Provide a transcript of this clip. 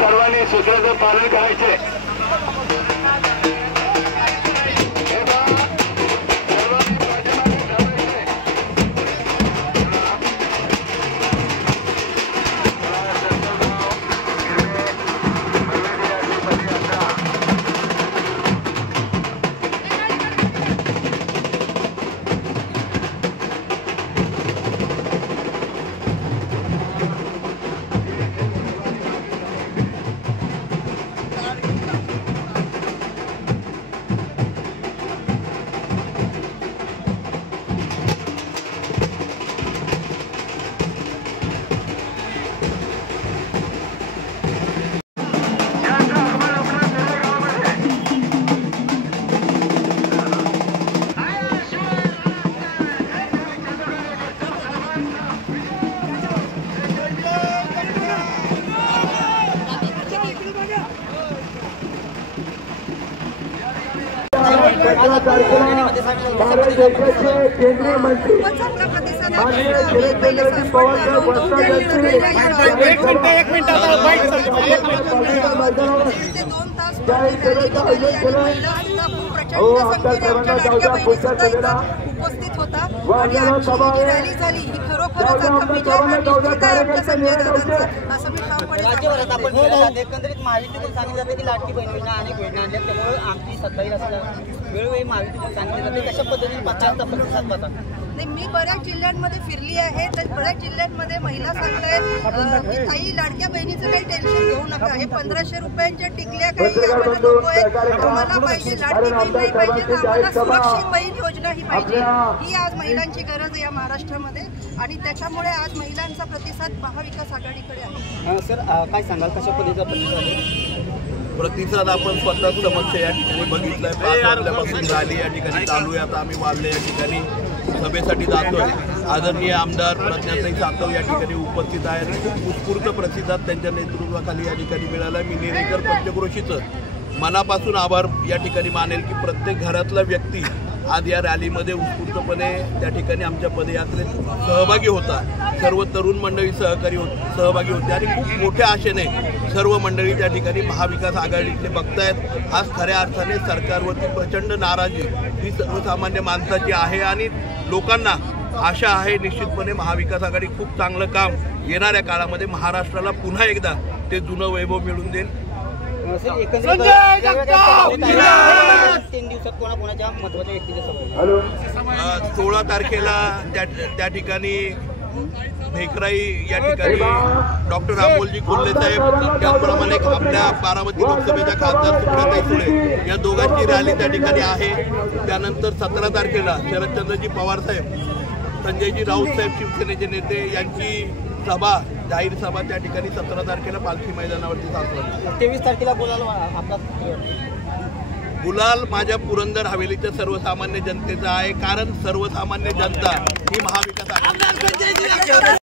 सर्वांनी सूत्राचं पालन करायचे। केंद्रीय मंत्री माननीय शरद पवार साहेब उपस्थित होता रॅली झाली ही एकंदरीत महायुतीतून सांगितलं जाते की लाडकी बहीण योजना अनेक योजना आणल्या, त्यामुळे आमची सत्ताही वेळोवेळी महायुतीतून सांगितलं जाते। कशा पद्धतीने पाचाचा प्रतिसाद पाहता? नाही, मी बऱ्याच जिल्ह्यांमध्ये फिरली आहे, तर बऱ्याच जिल्ह्यांमध्ये महिला सांगतायत की ताई लाडक्या बहिणीचं काही टेन्शन घेऊ नका, हे 1500 रुपयांच्या टिकल्या काही आम्हाला नको आहेत, आम्हाला पाहिजे लाडकी बहीण नाही पाहिजे, आम्हाला सुरक्षित बहीण योजना ही पाहिजे। ही आज महिलांची गरज आहे या महाराष्ट्रामध्ये आणि त्याच्यामुळे आज महिलांचा प्रतिसाद महाविकास आघाडीकडे आहे। सर काय सांगाल, कशा पद्धतीचा प्रतिसाद आपण स्वतः समक्ष या ठिकाणी बघितलाय। 5 वाजल्यापासून रॅली या ठिकाणी चालू आहे। आता आम्ही वाल्ले या ठिकाणी सभेसाठी जातोय। आदरणीय आमदार प्रज्ञाताई सातव या ठिकाणी उपस्थित आहेत। खूप उत्स्फूर्त प्रतिसाद त्यांच्या नेतृत्वाखाली या ठिकाणी मिळाला। मी नेरेकर पंचक्रोशीचं मनापासून आभार या ठिकाणी मानेल की प्रत्येक घरातला व्यक्ती आज या रॅलीमध्ये उत्स्फूर्तपणे त्या ठिकाणी आमच्या पदयात्रेत सहभागी होता। सर्व तरुण मंडळी सहभागी होते आणि खूप मोठ्या आशेने सर्व मंडळी त्या ठिकाणी महाविकास आघाडीतले बघतायत। आज खऱ्या अर्थाने सरकारवरती प्रचंड नाराजी ही सर्वसामान्य माणसाची आहे आणि लोकांना आशा आहे निश्चितपणे महाविकास आघाडी खूप चांगलं काम येणाऱ्या काळामध्ये महाराष्ट्राला पुन्हा एकदा ते जुनं वैभव मिळवून देईल। 3 दिवसात कोणाकोणाच्या महत्त्वाच्या व्यक्तीच्या 16 तारखेला त्या ठिकाणी भेकराई या ठिकाणी डॉक्टर रामोलजी कोल्हे साहेब, त्याचप्रमाणे आपल्या बारामती लोकसभेच्या खासदार सुप्रियाताई सुळे या दोघांची रॅली त्या ठिकाणी आहे। त्यानंतर 17 तारखेला शरदचंद्रजी पवार साहेब, संजयजी राऊत साहेब शिवसेनेचे नेते यांची सभा, जाहीर सभा त्या ठिकाणी 17 तारखेला पालखी मैदानावरती साचवली। 23 तारखेला गुलाल माझ्या पुरंदर हवेलीच्या सर्वसामान्य जनतेचा आहे, कारण सर्वसामान्य जनता ही महाविकास आघाडी